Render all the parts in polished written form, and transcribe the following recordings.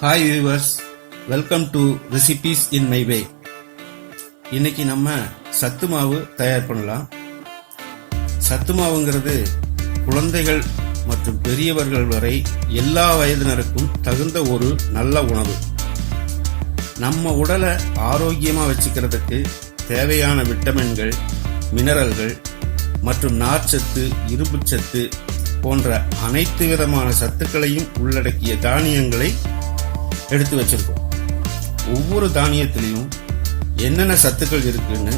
Hi viewers, welcome to recipes in my way. இன்னைக்கு நம்ம சத்து மாவு தயார் பண்ணலாம். சத்து மாவுங்கிறது குழந்தைகள் மற்றும் பெரியவர்கள் வரை எல்லா வயதினருக்கும் தகுந்த ஒரு நல்ல உணவு. நம்ம உடலை ஆரோக்கியமா வச்சுக்கிறதுக்கு தேவையான விட்டமின்கள், மினரல்கள் மற்றும் நார்ச்சத்து, இரும்புச்சத்து போன்ற அனைத்து விதமான சத்துக்களையும் உள்ளடக்கிய தானியங்களை எடுத்து வச்சிருக்கோம். ஒவ்வொரு தானியத்திலையும் என்னென்ன சத்துக்கள் இருக்குன்னு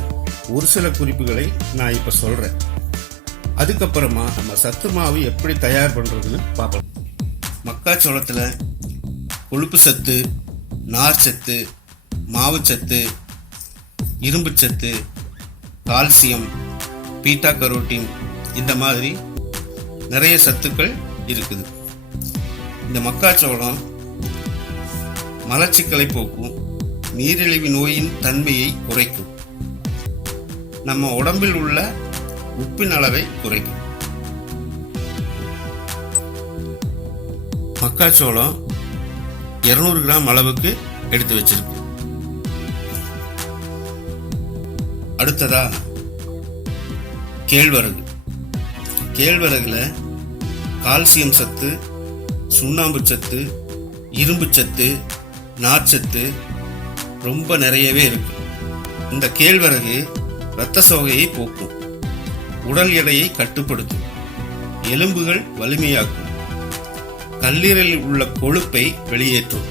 ஒரு சில குறிப்புகளை நான் இப்ப சொல்றேன். அதுக்கப்புறமா நம்ம சத்து மாவு எப்படி தயார் பண்றதுன்னு பார்ப்போம். மக்காச்சோளத்துல கொழுப்பு சத்து, நார் சத்து, மாவுச்சத்து, இரும்பு சத்து, கால்சியம், பீட்டா கரோட்டின் இந்த மாதிரி நிறைய சத்துக்கள் இருக்குது. இந்த மக்காச்சோளம் மலச்சிக்கலை போக்கும், நீரிழிவு நோயின் தன்மையை குறைக்கும், நம்ம உடம்பில் உள்ள உப்பின் அளவை குறைக்கும். மக்காச்சோளம் 200 கிராம் அளவுக்கு எடுத்து வச்சிருக்கு. அடுத்ததா கேழ்வரகு. கேழ்வரகுல கால்சியம் சத்து, சுண்ணாம்பு சத்து, இரும்பு சத்து, நார்ச்சத்து ரொம்ப நிறையவே இருக்கு. இந்த கேழ்வரகு இரத்த சோகையை போக்கும், உடல் எடையை கட்டுப்படுத்தும், எலும்புகள் வலிமையாக்கும், கல்லீரலில் உள்ள கொழுப்பை வெளியேற்றும்.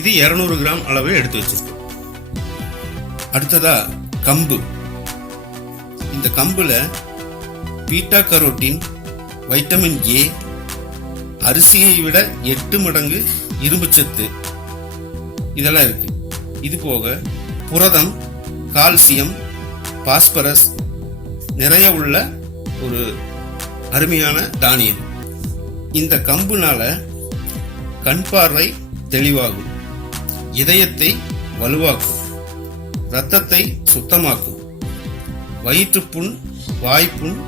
இது 200 கிராம் அளவு எடுத்து வச்சிருக்கோம். அடுத்ததா கம்பு. இந்த கம்புல பீட்டா கரோட்டின், வைட்டமின் ஏ, அரிசியை விட 8 மடங்கு இரும்புச்சத்து இதெல்லாம் இருக்கு. இது போக புரதம், கால்சியம், பாஸ்பரஸ் நிறைய உள்ள ஒரு அருமையான தானியம். இந்த கம்புனால கண் பார்வை தெளிவாகும், இதயத்தை வலுவாக்கும், இரத்தத்தை சுத்தமாக்கும், வயிற்றுப்புண், வாய்ப்புண்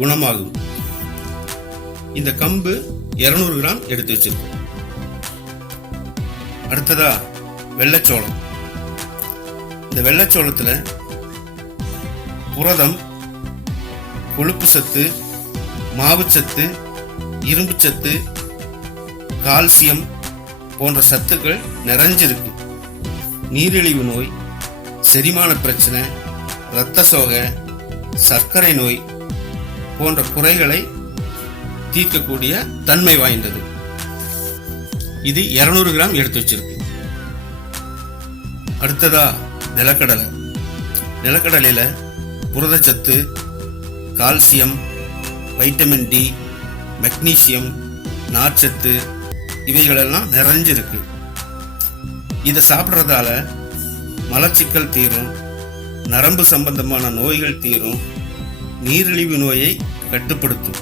குணமாகும். இந்த கம்பு 200 கிராம் எடுத்து வச்சிருக்கோம். அடுத்ததா வெள்ளைச்சோளம். இந்த வெள்ளைச்சோளத்துல புரதம், கொழுப்பு சத்து, மாவுச்சத்து, இரும்பு சத்து, கால்சியம் போன்ற சத்துக்கள் நிறைஞ்சிருக்கு. நீரிழிவு நோய், செரிமான பிரச்சனை, இரத்த சோகை, சர்க்கரை நோய் போன்ற குறைகளை தீர்க்கக்கூடிய தன்மை வாய்ந்தது. இது 200 கிராம் எடுத்து வச்சிருக்கு. அடுத்ததா நிலக்கடலை. நிலக்கடலையில புரதச்சத்து, கால்சியம், வைட்டமின் டி, மெக்னீசியம், நார்ச்சத்து இவைகளெல்லாம் நிறைஞ்சிருக்கு. இதை சாப்பிட்றதால மலச்சிக்கல் தீரும், நரம்பு சம்பந்தமான நோய்கள் தீரும், நீரிழிவு நோயை கட்டுப்படுத்தும்.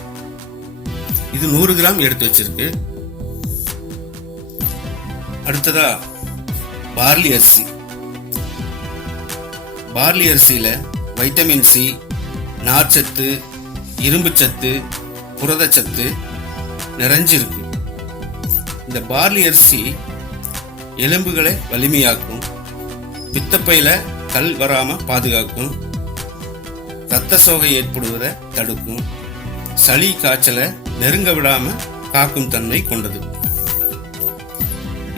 இது 100 கிராம் எடுத்து வச்சிருக்கு. அடுத்ததா பார்லி அரிசி. பார்லி அரிசியில வைட்டமின் சி, நார்ச்சத்து, இரும்பு சத்து, புரதச்சத்து நிறைஞ்சிருக்கு. இந்த பார்லி அரிசி எலும்புகளை வலிமையாக்கும், பித்தப்பையில கல் வராம பாதுகாக்கும், இரத்த சோகை ஏற்படுவதை தடுக்கும், சளி காய்ச்சலை நெருங்க விடாம காக்கும் தன்மை கொண்டது.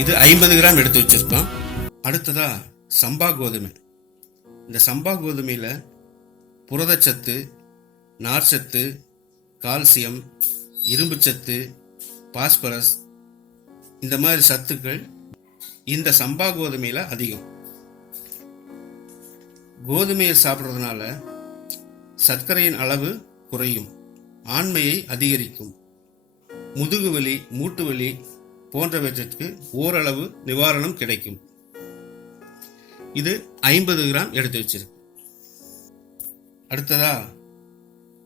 இது 50 கிராம் எடுத்து வச்சிருக்கோம். அடுத்ததா சம்பா கோதுமை. இந்த சம்பா கோதுமையில புரதச்சத்து, நார்ச்சத்து, கால்சியம், இரும்பு சத்து, பாஸ்பரஸ் இந்த மாதிரி சத்துக்கள் இந்த சம்பா கோதுமையில அதிகம். கோதுமையை சாப்பிட்றதுனால சர்க்கரையின் அளவு குறையும், ஆண்மையை அதிகரிக்கும், முதுகு வலி, மூட்டு வலி போன்றவற்றிற்கு ஓரளவு நிவாரணம் கிடைக்கும். இது 50 கிராம் எடுத்து வச்சிருக்கு. அடுத்ததா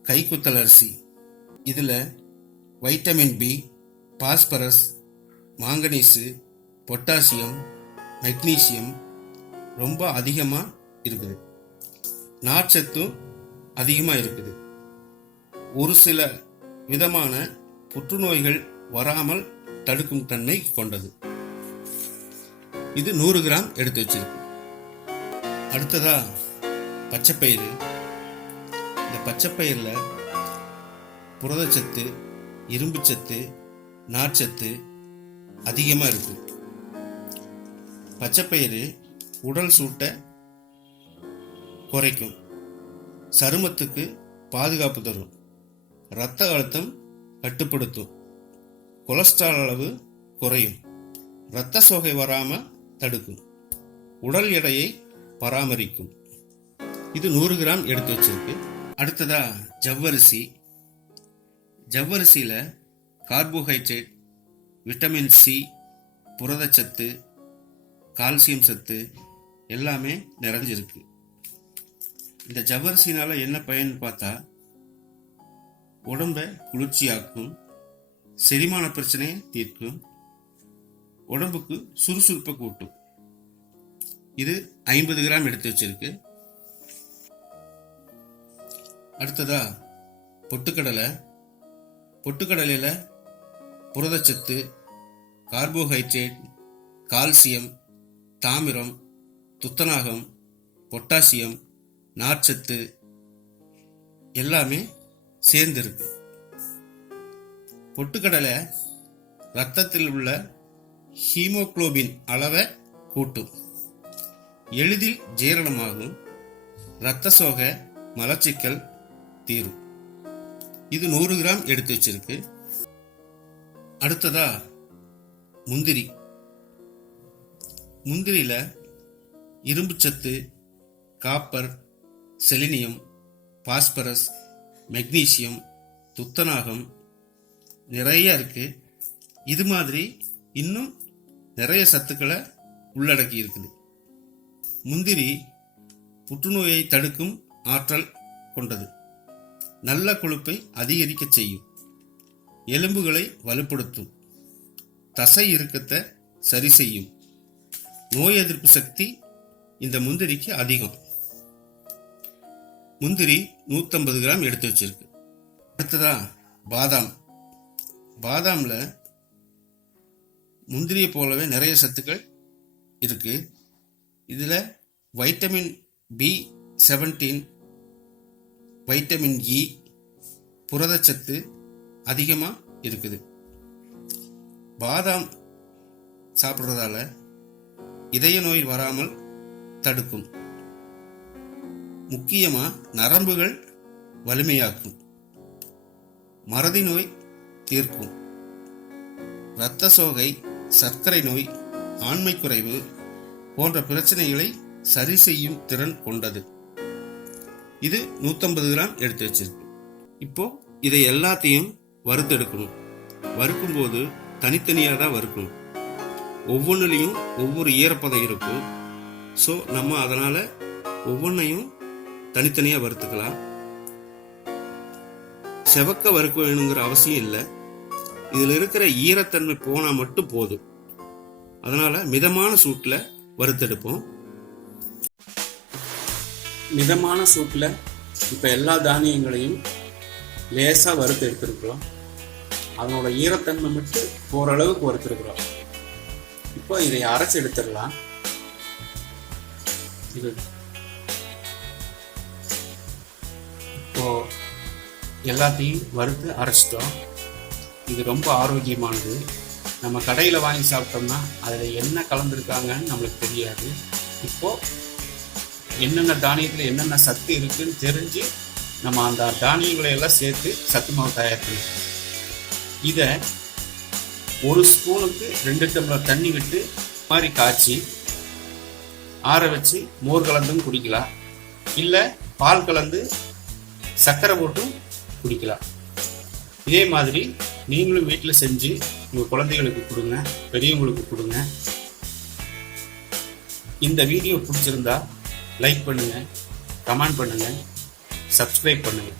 கைக்குத்தல் அரிசி. இதுல vitamin B, phosphorus, manganese, potassium, magnesium ரொம்ப அதிகமா இருக்குது. நார்ச்சத்தும் அதிகமா இருக்குது. ஒரு சில விதமான புற்றுநோய்கள் வராமல் தடுக்கும் தன்மை கொண்டது. இது 100 கிராம் எடுத்து வச்சிருக்கு. அடுத்ததா பச்சைப்பயிறு. இந்த பச்சைப்பயிரில் புரதச்சத்து, இரும்புச்சத்து, நார்ச்சத்து அதிகமாக இருக்கு. பச்சைப்பயிறு உடல் சூட்டை குறைக்கும், சருமத்துக்கு பாதுகாப்பு தரும், இரத்த அழுத்தம் கட்டுப்படுத்தும், கொலஸ்ட்ரால் அளவு குறையும், இரத்த சோகை வராமல் தடுக்கும், உடல் எடையை பராமரிக்கும். இது 100 கிராம் எடுத்து வச்சிருக்கு. அடுத்ததா ஜவ்வரிசி. ஜவ்வரிசியில் கார்போஹைட்ரேட், விட்டமின் சி, புரதச்சத்து, கால்சியம் சத்து எல்லாமே நிறைஞ்சிருக்கு. இந்த ஜவ்வரிசினால என்ன பயன் பார்த்தா, உடம்பை குளிர்ச்சியாக்கும், செரிமான பிரச்சனையை தீர்க்கும், உடம்புக்கு சுறுசுறுப்பை கூட்டும். இது 50 கிராம் எடுத்து வச்சிருக்கு. அடுத்ததா பொட்டுக்கடலை. பொட்டுக்கடலையில் புரதச்சத்து, கார்போஹைட்ரேட், கால்சியம், தாமிரம், துத்தநாகம், பொட்டாசியம், நார்ச்சத்து எல்லாமே சேர்ந்திருக்கு. பொட்டுக்கடலை இரத்தத்தில் உள்ள ஹீமோகுளோபின் அளவை கூட்டும், எளிதில் ஜீரணமாகும், இரத்த சோகை, மலச்சிக்கல் தீரும். இது 100 கிராம் எடுத்து வச்சிருக்கு. அடுத்ததா முந்திரி. முந்திரியில இரும்புச்சத்து, காப்பர், செலினியம், பாஸ்பரஸ், மெக்னீசியம், துத்தநாகம் நிறைய இருக்கு. இது மாதிரி இன்னும் நிறைய சத்துக்களை உள்ளடக்கி இருக்குது. முந்திரி புற்றுநோயை தடுக்கும் ஆற்றல் கொண்டது, நல்ல கொழுப்பை அதிகரிக்க செய்யும், எலும்புகளை வலுப்படுத்தும், தசை இறுக்கத்தை சரி செய்யும், நோய் எதிர்ப்பு சக்தி இந்த முந்திரிக்கு அதிகம். முந்திரி 150 கிராம் எடுத்து வச்சிருக்கு. அடுத்ததா பாதாம். பாதாம்ல முந்திரியை போலவே நிறைய சத்துக்கள் இருக்கு. இதுல வைட்டமின் B17, வைட்டமின் இ, புரதச்சத்து அதிகமா இருக்குது. பாதாம் சாப்பிட்றதால இதய நோய் வராமல் தடுக்கும், முக்கியமா நரம்புகள் வலிமையாக்கும், மறதி நோய் தீர்க்கும், இரத்த சோகை, சர்க்கரை நோய், ஆண்மை குறைவு போன்ற பிரச்சனைகளை சரி செய்யும் திறன் கொண்டது. இது 150 கிராம் எடுத்து வச்சிருக்கு. இப்போ இதை எல்லாத்தையும் வறுத்தெடுக்கணும். வறுக்கும்போது தனித்தனியாக தான் வறுக்கணும். ஒவ்வொன்றுலையும் ஒவ்வொரு ஈரப்பதம் இருக்கும். ஸோ நம்ம அதனால ஒவ்வொன்றையும் தனித்தனியாக வறுத்துக்கலாம். செவக்க வறுக்க வேணுங்கிற அவசியம் இல்லை. இதில் இருக்கிற ஈரத்தன்மை போனால் மட்டும் போதும். அதனால மிதமான சூட்டில் வறுத்தெடுப்போம். மிதமான சூட்டில் இப்போ எல்லா தானியங்களையும் லேசாக வறுத்து எடுத்துருக்குறோம். அதனோட ஈரத்தன்மை மட்டும் ஓரளவுக்கு வறுத்துருக்குறோம். இப்போ இதை அரைச்சி எடுத்துடலாம். இப்போ எல்லாத்தையும் வறுத்து அரைச்சிட்டோம். இது ரொம்ப ஆரோக்கியமானது. நம்ம கடையில் வாங்கி சாப்பிட்டோம்னா அதில் என்ன கலந்துருக்காங்கன்னு நம்மளுக்கு தெரியாது. இப்போது என்னென்ன தானியத்தில் என்னென்ன சத்து இருக்குன்னு தெரிஞ்சு நம்ம அந்த தானியங்களை எல்லாம் சேர்த்து சத்து மாவு தயார் பண்ணிக்கலாம். இதை 1 ஸ்பூனுக்கு 2 டம்ளர் தண்ணி விட்டு மாதிரி காய்ச்சி ஆற வச்சு மோர் கலந்தும் குடிக்கலாம், இல்லை பால் கலந்து சர்க்கரை போட்டும் குடிக்கலாம். இதே மாதிரி நீங்களும் வீட்டில் செஞ்சு உங்கள் குழந்தைகளுக்கு கொடுங்க, பெரியவங்களுக்கு கொடுங்க. இந்த வீடியோ பிடிச்சிருந்தா லைக் பண்ணுங்கள், கமெண்ட் பண்ணுங்கள், சப்ஸ்கிரைப் பண்ணுங்கள்.